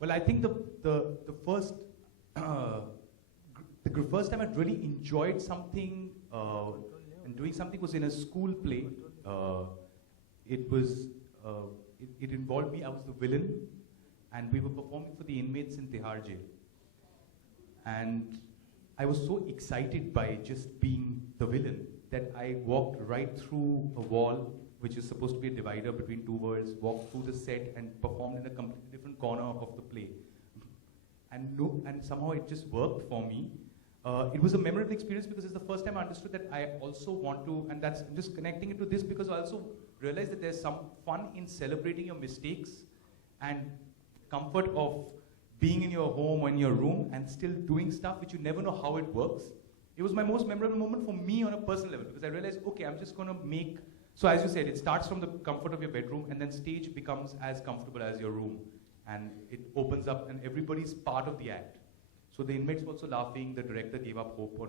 Well, I think the first the first time I really enjoyed something and doing something was in a school play. It was it involved me. I was the villain, and we were performing for the inmates in Tihar jail. And I was so excited by just being the villain that I walked right through a wall, which is supposed to be a divider between two worlds, walked through the set and performed in a completely different corner of the play. And somehow it just worked for me. It was a memorable experience because it's the first time I understood that I also want to, and I'm just connecting it to this because I also realized that there's some fun in celebrating your mistakes and comfort of being in your home or in your room and still doing stuff which you never know how it works. It was my most memorable moment for me on a personal level because I realized, okay, I'm just going to make, so as you said, it starts from the comfort of your bedroom and then stage becomes as comfortable as your room. And it opens up and everybody's part of the act. So the inmates were also laughing, the director gave up hope on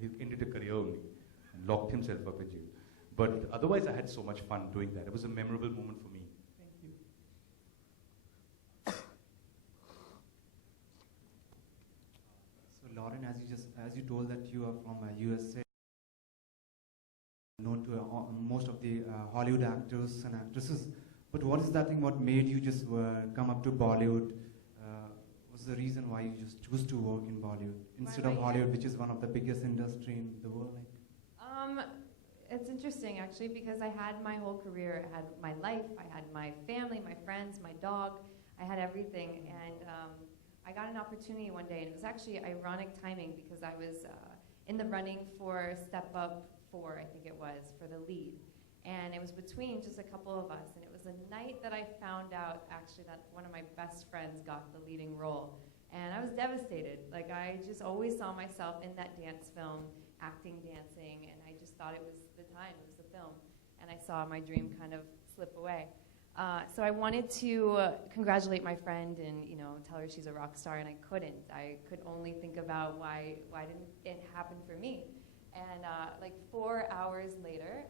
his ended a career only and locked himself up in jail. But otherwise I had so much fun doing that. It was a memorable moment for me. Thank you. So Lauren, as you told that you are from USA, known to most of the Hollywood actors and actresses, but what is that thing what made you just come up to Bollywood? What's the reason why you just choose to work in Bollywood instead of Hollywood, which is one of the biggest industry in the world? It's interesting actually because I had my whole career. I had my life, I had my family, my friends, my dog. I had everything, and I got an opportunity one day, and it was actually ironic timing because I was in the running for Step Up 4, I think it was, for the lead. And it was between just a couple of us, and it was the night that I found out actually that one of my best friends got the leading role. And I was devastated. Like, I just always saw myself in that dance film, acting, dancing, and I just thought it was the time, it was the film. And I saw my dream kind of slip away. So I wanted to congratulate my friend and, you know, tell her she's a rock star, and I couldn't. I could only think about why didn't it happen for me. And like 4 hours later,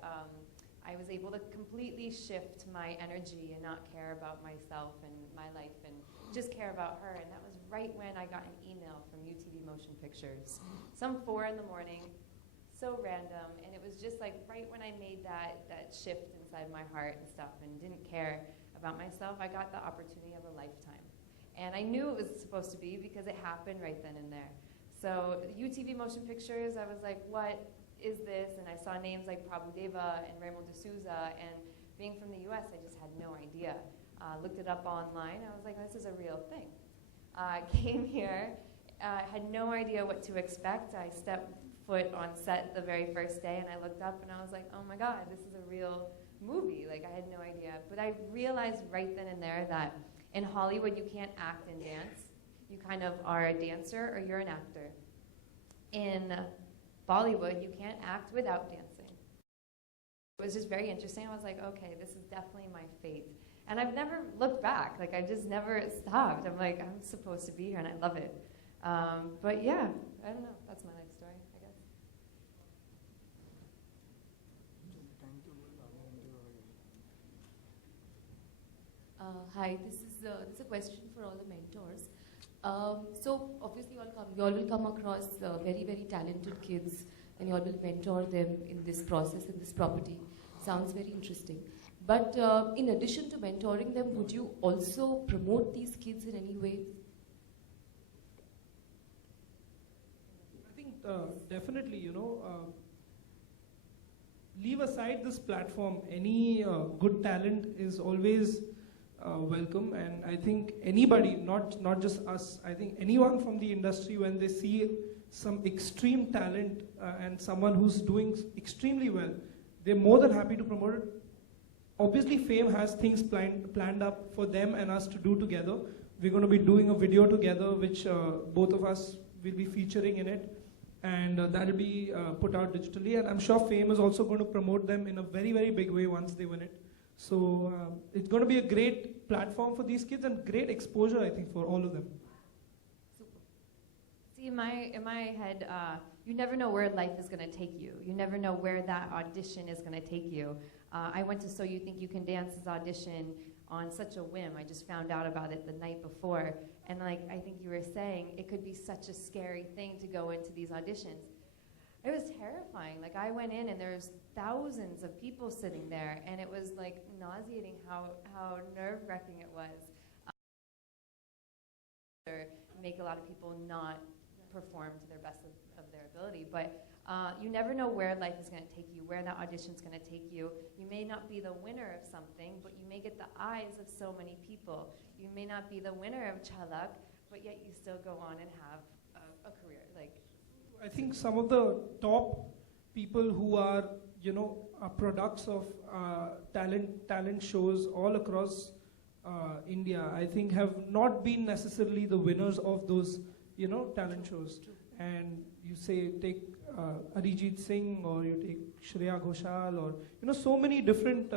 I was able to completely shift my energy and not care about myself and my life and just care about her. And that was right when I got an email from UTV Motion Pictures, some 4 in the morning, so random. And it was just like right when I made that shift inside my heart and stuff and didn't care about myself, I got the opportunity of a lifetime. And I knew it was supposed to be because it happened right then and there. So UTV Motion Pictures, I was like, what is this? And I saw names like Prabhudeva and Raymond D'Souza, and being from the US, I just had no idea. Looked it up online, I was like, this is a real thing. Came here, had no idea what to expect. I stepped foot on set the very first day, and I looked up and I was like, oh my God, this is a real movie. Like, I had no idea. But I realized right then and there that in Hollywood, you can't act and dance. You kind of are a dancer or you're an actor. In Bollywood, you can't act without dancing. It was just very interesting. I was like, okay, this is definitely my fate. And I've never looked back. Like, I just never stopped. I'm like, I'm supposed to be here, and I love it. But yeah, I don't know. That's my life story, I guess. Hi, this is a question for all the mentors. So obviously you all will come across very, very talented kids, and you all will mentor them in this process, in this property. Sounds very interesting. But in addition to mentoring them, would you also promote these kids in any way? I think definitely, you know, leave aside this platform. Any good talent is always welcome, and I think anybody, not just us, I think anyone from the industry, when they see some extreme talent and someone who's doing extremely well, they're more than happy to promote it. Obviously, Fame has things planned up for them and us to do together. We're going to be doing a video together, which both of us will be featuring in it, and that'll be put out digitally. And I'm sure Fame is also going to promote them in a very, very big way once they win it. So it's going to be a great platform for these kids and great exposure, I think, for all of them. Super. See, in my head, you never know where life is going to take you. You never know where that audition is going to take you. I went to So You Think You Can Dance's audition on such a whim. I just found out about it the night before. And like I think you were saying, it could be such a scary thing to go into these auditions. It was terrifying. Like I went in and there's thousands of people sitting there, and it was like nauseating how nerve-wracking it was. Make a lot of people not perform to their best of their ability, but you never know where life is going to take you, where that audition is going to take you. You may not be the winner of something, but you may get the eyes of so many people. You may not be the winner of Chalak, but yet you still go on and have a career. Like, I think some of the top people who are, products of talent shows all across India, I think have not been necessarily the winners of those, talent shows. And you say take Arijit Singh, or you take Shreya Ghoshal, or so many different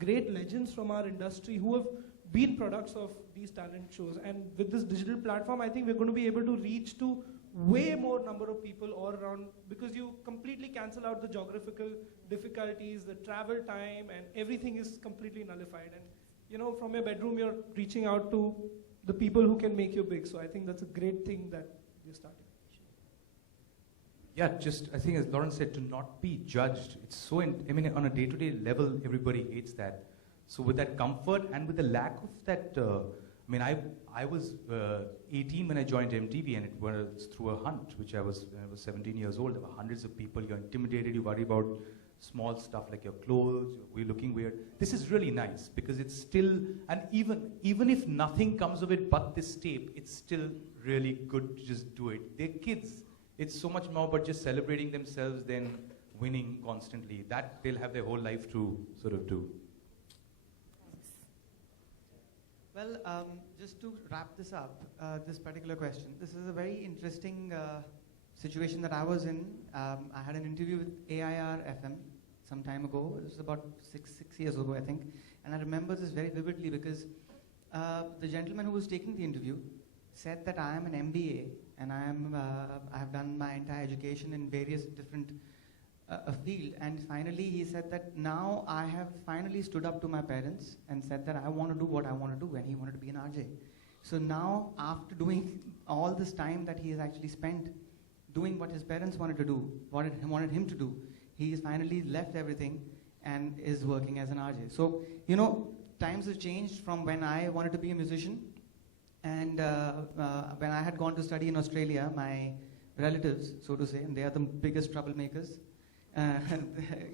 great legends from our industry who have been products of these talent shows. And with this digital platform, I think we're going to be able to reach to way more number of people all around, because you completely cancel out the geographical difficulties, the travel time, and everything is completely nullified. And from your bedroom, you're reaching out to the people who can make you big. So I think that's a great thing that you're starting. Yeah, I think as Lauren said, to not be judged. It's so, on a day-to-day level, everybody hates that. So with that comfort and with the lack of that, I was 18 when I joined MTV, and it was through a hunt, which I was 17 years old. There were hundreds of people. You're intimidated. You worry about small stuff like your clothes, we're looking weird. This is really nice because it's still, and even if nothing comes of it but this tape, it's still really good to just do it. They're kids. It's so much more about just celebrating themselves than winning constantly. That they'll have their whole life to sort of do. Well, just to wrap this up, this particular question, this is a very interesting situation that I was in. I had an interview with AIR FM some time ago. It was about six years ago, I think. And I remember this very vividly because the gentleman who was taking the interview said that I am an MBA, and I have done my entire education in various different field. And finally, he said that now I have finally stood up to my parents and said that I want to do what I want to do, and he wanted to be an RJ. So now, after doing all this time that he has actually spent doing what his parents wanted to do, wanted him to do, he has finally left everything and is working as an RJ. So, times have changed from when I wanted to be a musician, and when I had gone to study in Australia, my relatives, so to say, and they are the biggest troublemakers,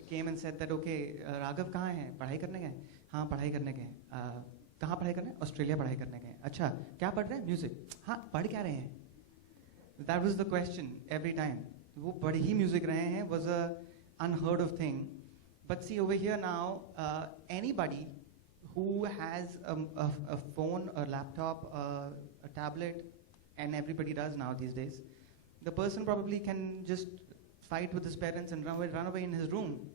came and said that, okay, Raghav कहाँ है? पढ़ाई करने गए? हाँ, पढ़ाई करने गए. कहाँ पढ़ाई करने? ऑस्ट्रेलिया पढ़ाई करने गए. अच्छा, क्या पढ़ रहे हैं? म्यूजिक. हाँ, पढ़ क्या रहे हैं? That was the question every time. वो पढ़ ही म्यूजिक रहे हैं was a unheard of thing. But see, over here now, anybody who has a phone, a laptop, a tablet, and everybody does now these days, the person probably can just fight with his parents and run away in his room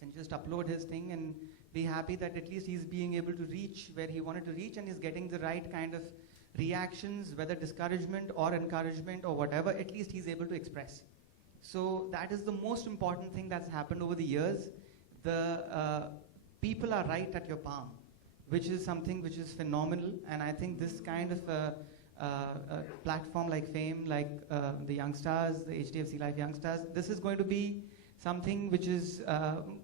and just upload his thing and be happy that at least he's being able to reach where he wanted to reach, and he's getting the right kind of reactions, whether discouragement or encouragement or whatever, at least he's able to express. So that is the most important thing that's happened over the years. The people are right at your palm, which is something which is phenomenal, and I think this kind of a platform like Fame, like the YoungStars, the HDFC Live YoungStars, this is going to be something which is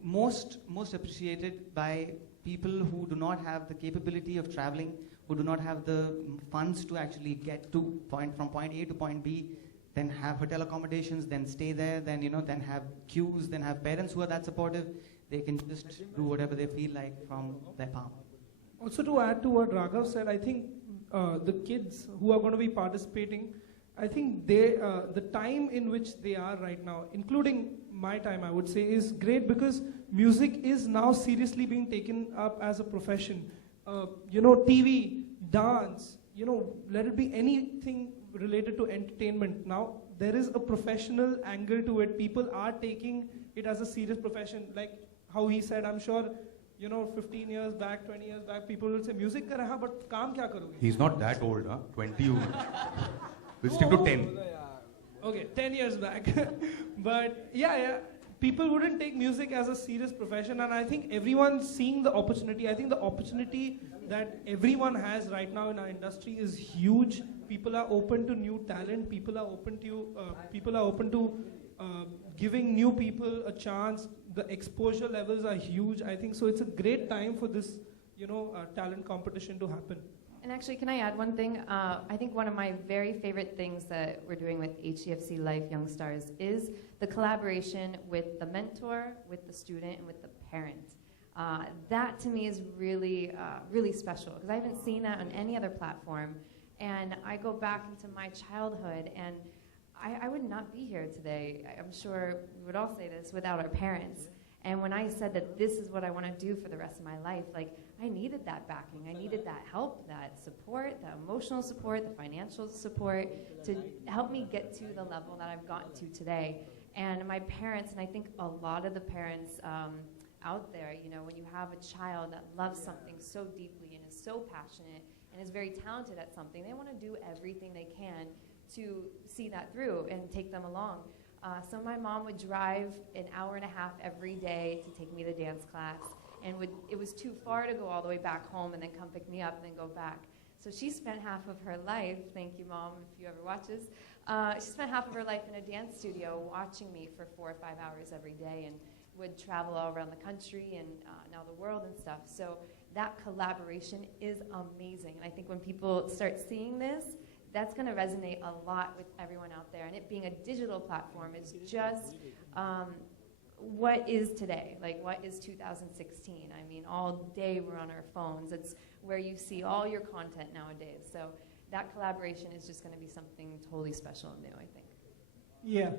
most appreciated by people who do not have the capability of traveling, who do not have the funds to actually get to from point A to point B, then have hotel accommodations, then stay there, then then have queues, then have parents who are that supportive. They can just do whatever they feel like from their palm. Also, to add to what Raghav said, I think the kids who are going to be participating, I think the time in which they are right now, including my time, I would say, is great because music is now seriously being taken up as a profession. TV, dance, let it be anything related to entertainment. Now, there is a professional angle to it. People are taking it as a serious profession. Like how he said, I'm sure 15 years back, 20 years back, people will say, music kar raha, but kaam kya karoge? He's not that old, huh? 20. We'll stick to 10. Okay, 10 years back. But yeah, people wouldn't take music as a serious profession, and I think everyone's seeing the opportunity. I think the opportunity that everyone has right now in our industry is huge. People are open to new talent. People are open to giving new people a chance. The exposure levels are huge. I think so. It's a great time for this, talent competition to happen. And actually, can I add one thing? I think one of my very favorite things that we're doing with HDFC Life YoungStars is the collaboration with the mentor, with the student, and with the parent. That to me is really, really special because I haven't seen that on any other platform. And I go back into my childhood, and I would not be here today. I'm sure we would all say this without our parents. And when I said that this is what I want to do for the rest of my life, like, I needed that backing. I needed that help, that support, that emotional support, the financial support to help me get to the level that I've gotten to today. And my parents, and I think a lot of the parents out there, when you have a child that loves something so deeply and is so passionate and is very talented at something, they want to do everything they can to see that through and take them along. So my mom would drive an hour and a half every day to take me to dance class, and it was too far to go all the way back home and then come pick me up and then go back. So she spent half of her life, thank you Mom if you ever watch this, she spent half of her life in a dance studio watching me for 4 or 5 hours every day, and would travel all around the country and now the world and stuff. So that collaboration is amazing. And I think when people start seeing this, that's going to resonate a lot with everyone out there. And it being a digital platform is just what is today? Like, what is 2016? I mean, all day we're on our phones. It's where you see all your content nowadays. So that collaboration is just going to be something totally special and new, I think. Yeah.